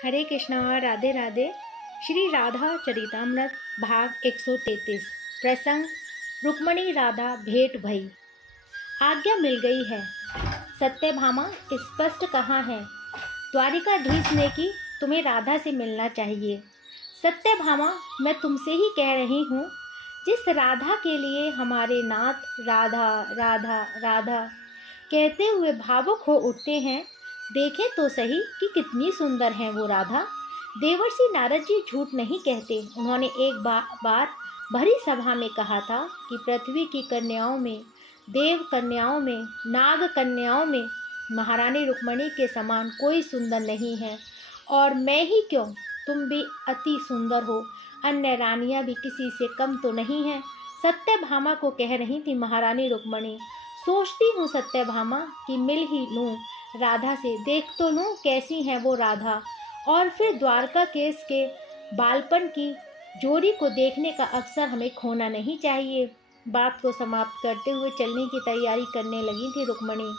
हरे कृष्णा राधे राधे। श्री राधा चरितामृत भाग 133। प्रसंग रुक्मणी राधा भेंट भई। आज्ञा मिल गई है। सत्यभामा स्पष्ट कहाँ है। द्वारिकाधीश ने कि तुम्हें राधा से मिलना चाहिए। सत्यभामा मैं तुमसे ही कह रही हूँ, जिस राधा के लिए हमारे नाथ राधा राधा राधा कहते हुए भावुक हो उठते हैं, देखें तो सही कि कितनी सुंदर है वो राधा। देवर्षि नारद जी झूठ नहीं कहते। उन्होंने एक बार भरी सभा में कहा था कि पृथ्वी की कन्याओं में, देव कन्याओं में, नाग कन्याओं में महारानी रुक्मणी के समान कोई सुंदर नहीं है। और मैं ही क्यों, तुम भी अति सुंदर हो। अन्य रानियां भी किसी से कम तो नहीं हैं। सत्यभामा को कह रही थी महारानी रुक्मणी। सोचती हूँ सत्यभामा कि मिल ही लूँ राधा से, देख तो लूँ कैसी है वो राधा, और फिर द्वारका केस के बालपन की जोड़ी को देखने का अवसर हमें खोना नहीं चाहिए। बात को समाप्त करते हुए चलने की तैयारी करने लगी थी रुक्मणी।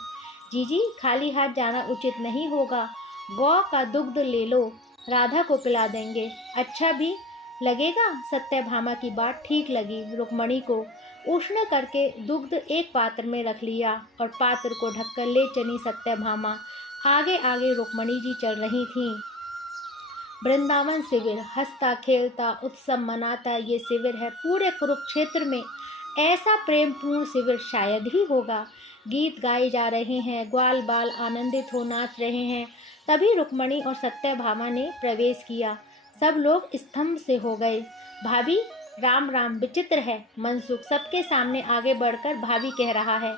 जीजी खाली हाथ जाना उचित नहीं होगा, गौ का दुग्ध ले लो, राधा को पिला देंगे, अच्छा भी लगेगा। सत्यभामा की बात ठीक लगी रुक्मणी को। उष्ण करके दुग्ध एक पात्र में रख लिया और पात्र को ढककर ले चली सत्यभामा। आगे आगे रुक्मणी जी चल रही थीं। वृंदावन शिविर हंसता खेलता उत्सव मनाता ये शिविर है। पूरे कुरुक्षेत्र में ऐसा प्रेमपूर्ण शिविर शायद ही होगा। गीत गाए जा रहे हैं, ग्वाल बाल आनंदित हो नाच रहे हैं। तभी रुक्मणी और सत्यभामा ने प्रवेश किया। सब लोग स्तंभ से हो गए। भाभी राम राम, विचित्र है। मनसुख सबके सामने आगे बढ़कर भाभी कह रहा है।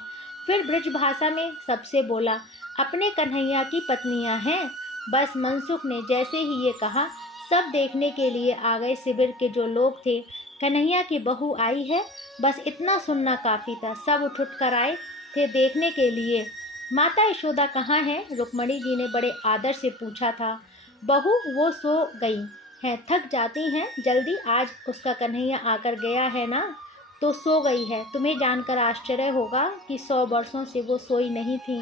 फिर ब्रज भाषा में सबसे बोला, अपने कन्हैया की पत्नियां हैं। बस मनसुख ने जैसे ही ये कहा, सब देखने के लिए आ गए। शिविर के जो लोग थे, कन्हैया की बहू आई है, बस इतना सुनना काफ़ी था। सब उठ कर आए थे देखने के लिए। माता यशोदा कहाँ है? रुक्मणी जी ने बड़े आदर से पूछा था। बहू वो सो गई है, थक जाती हैं जल्दी। आज उसका कन्हैया आकर गया है ना, तो सो गई है। तुम्हें जानकर आश्चर्य होगा कि 100 वर्षों से वो सोई नहीं थी।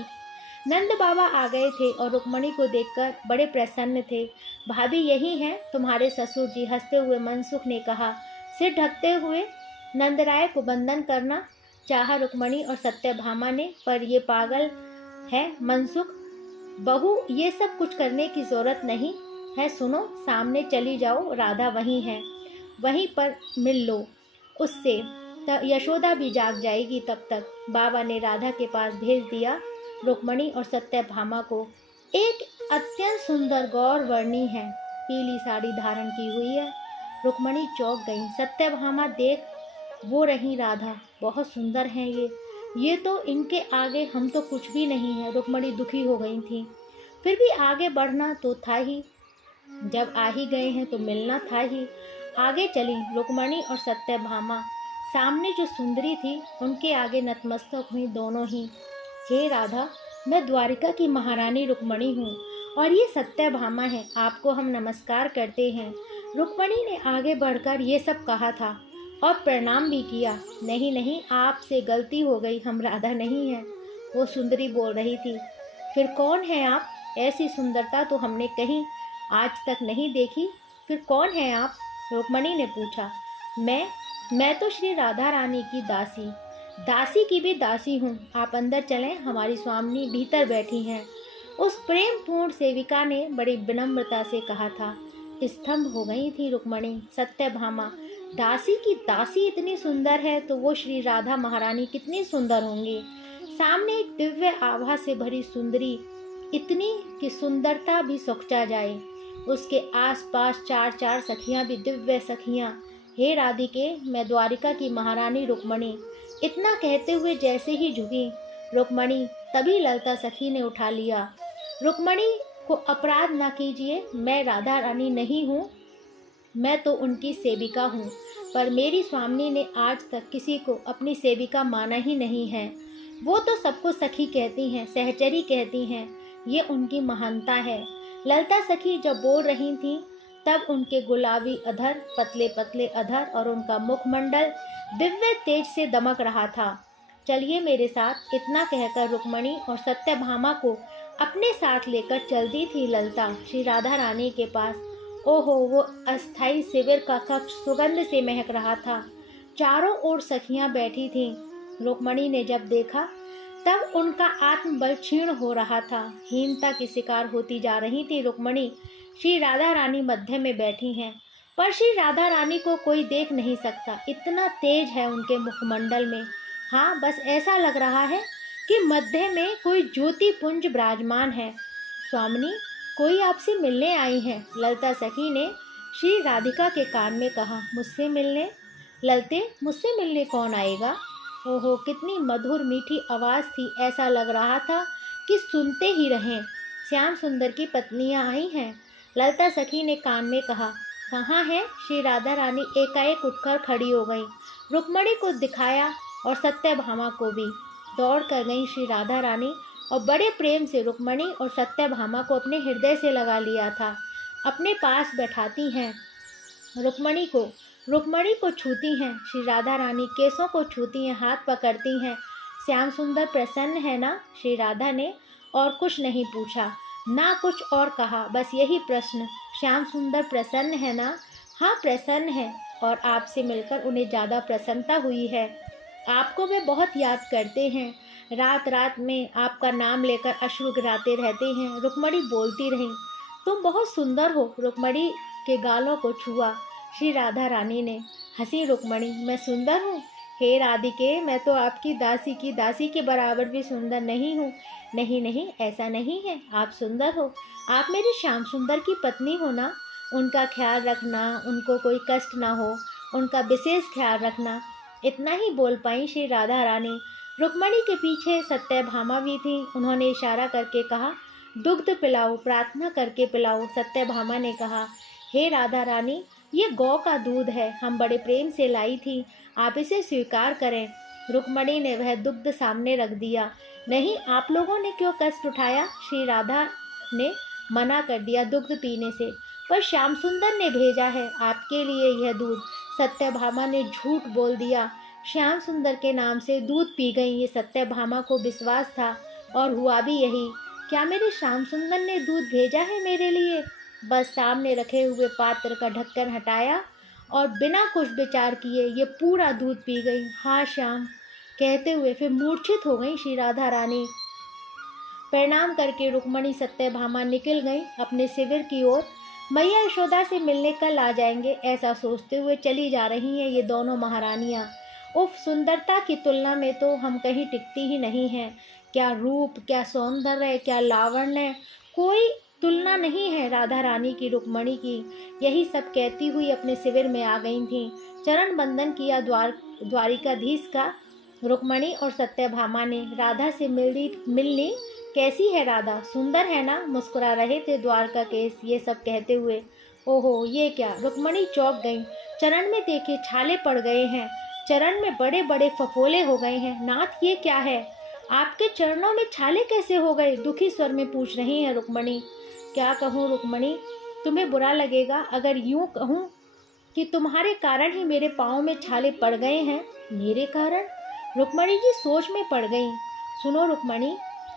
नंद बाबा आ गए थे और रुक्मणी को देखकर बड़े प्रसन्न थे। भाभी यही हैं तुम्हारे ससुर जी, हंसते हुए मनसुख ने कहा। सिर ढकते हुए नंदराय को वंदन करना चाहा रुक्मणी और सत्यभामा ने, पर ये पागल है मनसुख। बहू ये सब कुछ करने की जरूरत नहीं है। सुनो, सामने चली जाओ, राधा वहीं है, वहीं पर मिल लो उससे, यशोदा भी जाग जाएगी तब तक। बाबा ने राधा के पास भेज दिया रुक्मणी और सत्यभामा को। एक अत्यंत सुंदर गौर वर्णी है, पीली साड़ी धारण की हुई है। रुक्मणी चौंक गई। सत्यभामा देख वो रही राधा, बहुत सुंदर हैं ये तो इनके आगे हम तो कुछ भी नहीं है। रुक्मणी दुखी हो गई थी। फिर भी आगे बढ़ना तो था ही, जब आ ही गए हैं तो मिलना था ही। आगे चली रुक्मणी और सत्यभामा। सामने जो सुंदरी थी उनके आगे नतमस्तक हुई दोनों ही। हे राधा, मैं द्वारिका की महारानी रुक्मणी हूँ और ये सत्यभामा है, आपको हम नमस्कार करते हैं। रुक्मणी ने आगे बढ़कर ये सब कहा था और प्रणाम भी किया। नहीं नहीं, आपसे गलती हो गई, हम राधा नहीं हैं, वो सुंदरी बोल रही थी। फिर कौन है आप? ऐसी सुंदरता तो हमने कहीं आज तक नहीं देखी। फिर कौन है आप? रुक्मणी ने पूछा। मैं तो श्री राधा रानी की दासी, दासी की भी दासी हूँ। आप अंदर चलें, हमारी स्वामिनी भीतर बैठी हैं। उस प्रेमपूर्ण सेविका ने बड़ी विनम्रता से कहा था। स्तंभ हो गई थी रुक्मणी। सत्यभामा, दासी की दासी इतनी सुंदर है तो वो श्री राधा महारानी कितनी सुंदर होंगी। सामने एक दिव्य आभा से भरी सुंदरी, इतनी कि सुंदरता भी सोचा जाए। उसके आसपास चार चार सखियां भी दिव्य सखियां। हे राधिके, मैं द्वारिका की महारानी रुक्मणी। इतना कहते हुए जैसे ही झुकी रुक्मणी, तभी ललता सखी ने उठा लिया। रुक्मणी को अपराध न कीजिए, मैं राधा रानी नहीं हूँ, मैं तो उनकी सेविका हूँ। पर मेरी स्वामिनी ने आज तक किसी को अपनी सेविका माना ही नहीं है। वो तो सबको सखी कहती हैं, सहचरी कहती हैं, ये उनकी महानता है। ललता सखी जब बोल रही थी तब उनके गुलाबी अधर, पतले पतले अधर और उनका मुखमंडल दिव्य तेज से दमक रहा था। चलिए मेरे साथ, इतना कहकर रुक्मणी और सत्यभामा को अपने साथ लेकर चलती थी ललता श्री राधा रानी के पास। ओहो, वो अस्थाई शिविर का कक्ष सुगंध से महक रहा था। चारों ओर सखियां बैठी थीं। रुक्मणी ने जब देखा तब उनका आत्मबल क्षीण हो रहा था। हीनता की शिकार होती जा रही थी रुक्मणी। श्री राधा रानी मध्य में बैठी हैं, पर श्री राधा रानी को कोई देख नहीं सकता, इतना तेज है उनके मुखमंडल में। हाँ, बस ऐसा लग रहा है कि मध्य में कोई ज्योति पुंज विराजमान है। स्वामिनी, कोई आपसे मिलने आई है, ललता सखी ने श्री राधिका के कान में कहा। मुझसे मिलने? ललते, मुझसे मिलने कौन आएगा? ओहो, कितनी मधुर मीठी आवाज़ थी, ऐसा लग रहा था कि सुनते ही रहें। श्याम सुंदर की पत्नियां आई हैं, ललता सखी ने कान में कहा। कहाँ है? श्री राधा रानी एकाएक उठकर खड़ी हो गई। रुक्मणी को दिखाया और सत्यभामा को भी। दौड़ कर गई श्री राधा रानी और बड़े प्रेम से रुक्मणी और सत्यभामा को अपने हृदय से लगा लिया था। अपने पास बैठाती हैं, रुक्मणी को छूती हैं। श्री राधा रानी केसों को छूती हैं, हाथ पकड़ती हैं। श्याम सुंदर प्रसन्न है ना? श्री राधा ने और कुछ नहीं पूछा, ना कुछ और कहा, बस यही प्रश्न, श्याम सुंदर प्रसन्न है ना? हाँ, प्रसन्न है, और आपसे मिलकर उन्हें ज़्यादा प्रसन्नता हुई है। आपको वे बहुत याद करते हैं, रात रात में आपका नाम लेकर अश्रु गिराते रहते हैं। रुक्मणी बोलती रही। तुम बहुत सुंदर हो। रुक्मणी के गालों को छुआ श्री राधा रानी ने। हंसी रुक्मणी, मैं सुंदर हूँ? हे राधिके, मैं तो आपकी दासी के बराबर भी सुंदर नहीं हूँ। नहीं नहीं, ऐसा नहीं है, आप सुंदर हो। आप मेरे श्याम सुंदर की पत्नी हो ना? उनका ख्याल रखना, उनको कोई कष्ट ना हो, उनका विशेष ख्याल रखना। इतना ही बोल पाई श्री राधा रानी। रुक्मणी के पीछे सत्यभामा भी थी। उन्होंने इशारा करके कहा, दुग्ध पिलाओ, प्रार्थना करके पिलाओ। सत्यभामा ने कहा, हे राधा रानी, ये गौ का दूध है, हम बड़े प्रेम से लाई थी, आप इसे स्वीकार करें। रुक्मणी ने वह दुग्ध सामने रख दिया। नहीं, आप लोगों ने क्यों कष्ट उठाया? श्री राधा ने मना कर दिया दुग्ध पीने से, पर श्याम सुंदर ने भेजा है आपके लिए यह दूध। सत्यभामा ने झूठ बोल दिया। श्याम सुंदर के नाम से दूध पी गई। ये सत्यभामा को विश्वास था और हुआ भी यही। क्या मेरे श्याम सुंदर ने दूध भेजा है मेरे लिए? बस सामने रखे हुए पात्र का ढक्कन हटाया और बिना कुछ विचार किए ये पूरा दूध पी गई। हाँ श्याम, कहते हुए फिर मूर्छित हो गई श्री राधा रानी। प्रणाम करके रुक्मणी सत्यभामा निकल गई अपने शिविर की ओर। मैया यशोदा से मिलने कल आ जाएंगे, ऐसा सोचते हुए चली जा रही हैं ये दोनों महारानियाँ। उफ, सुंदरता की तुलना में तो हम कहीं टिकती ही नहीं हैं। क्या रूप, क्या सौंदर्य, क्या लावण्य, कोई तुलना नहीं है राधा रानी की, रुक्मणी की। यही सब कहती हुई अपने शिविर में आ गई थीं। चरण बंदन किया द्वारिकाधीश का। रुक्मणी और सत्यभामा ने राधा से मिलनी। कैसी है राधा, सुंदर है ना? मुस्कुरा रहे थे द्वारका केस ये सब कहते हुए। ओहो, ये क्या? रुक्मणी चौंक गई। चरण में देखे छाले पड़ गए हैं, चरण में बड़े बड़े फफोले हो गए हैं। नाथ, ये क्या है? आपके चरणों में छाले कैसे हो गए? दुखी स्वर में पूछ रही हैं रुक्मणी। क्या कहूँ रुक्मणी, तुम्हें बुरा लगेगा अगर यूँ कहूँ कि तुम्हारे कारण ही मेरे पाँव में छाले पड़ गए हैं। मेरे कारण? रुक्मणी जी सोच में पड़ गई। सुनो रुक्मणी,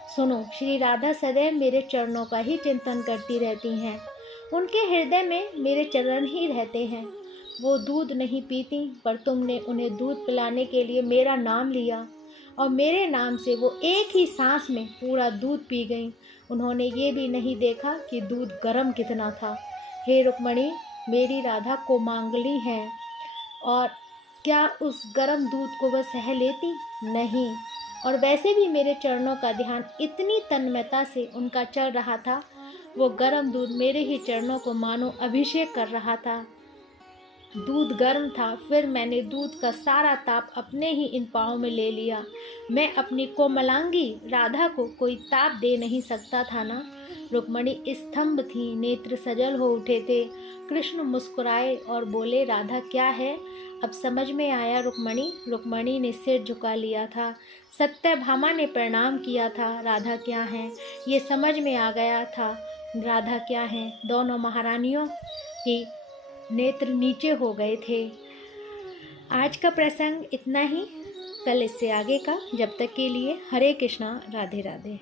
सुनो, श्री राधा सदैव मेरे चरणों का ही चिंतन करती रहती हैं। उनके हृदय में मेरे चरण ही रहते हैं। वो दूध नहीं पीती, पर तुमने उन्हें दूध पिलाने के लिए मेरा नाम लिया और मेरे नाम से वो एक ही सांस में पूरा दूध पी गई। उन्होंने ये भी नहीं देखा कि दूध गर्म कितना था। हे रुक्मणी, मेरी राधा कोमांगली हैं, और क्या उस गर्म दूध को वह सह लेती? नहीं। और वैसे भी मेरे चरणों का ध्यान इतनी तन्मयता से उनका चल रहा था, वो गर्म दूध मेरे ही चरणों को मानो अभिषेक कर रहा था। दूध गर्म था, फिर मैंने दूध का सारा ताप अपने ही इन पाँव में ले लिया। मैं अपनी कोमलांगी राधा को कोई ताप दे नहीं सकता था ना? रुक्मणी स्तंभ थी, नेत्र सजल हो उठे थे। कृष्ण मुस्कुराए और बोले, राधा क्या है? अब समझ में आया रुक्मणी। रुक्मणी ने सिर झुका लिया था। सत्यभामा ने प्रणाम किया था। राधा क्या है ये समझ में आ गया था। राधा क्या है? दोनों महारानियों की नेत्र नीचे हो गए थे। आज का प्रसंग इतना ही, कल इससे आगे का। जब तक के लिए हरे कृष्णा, राधे राधे।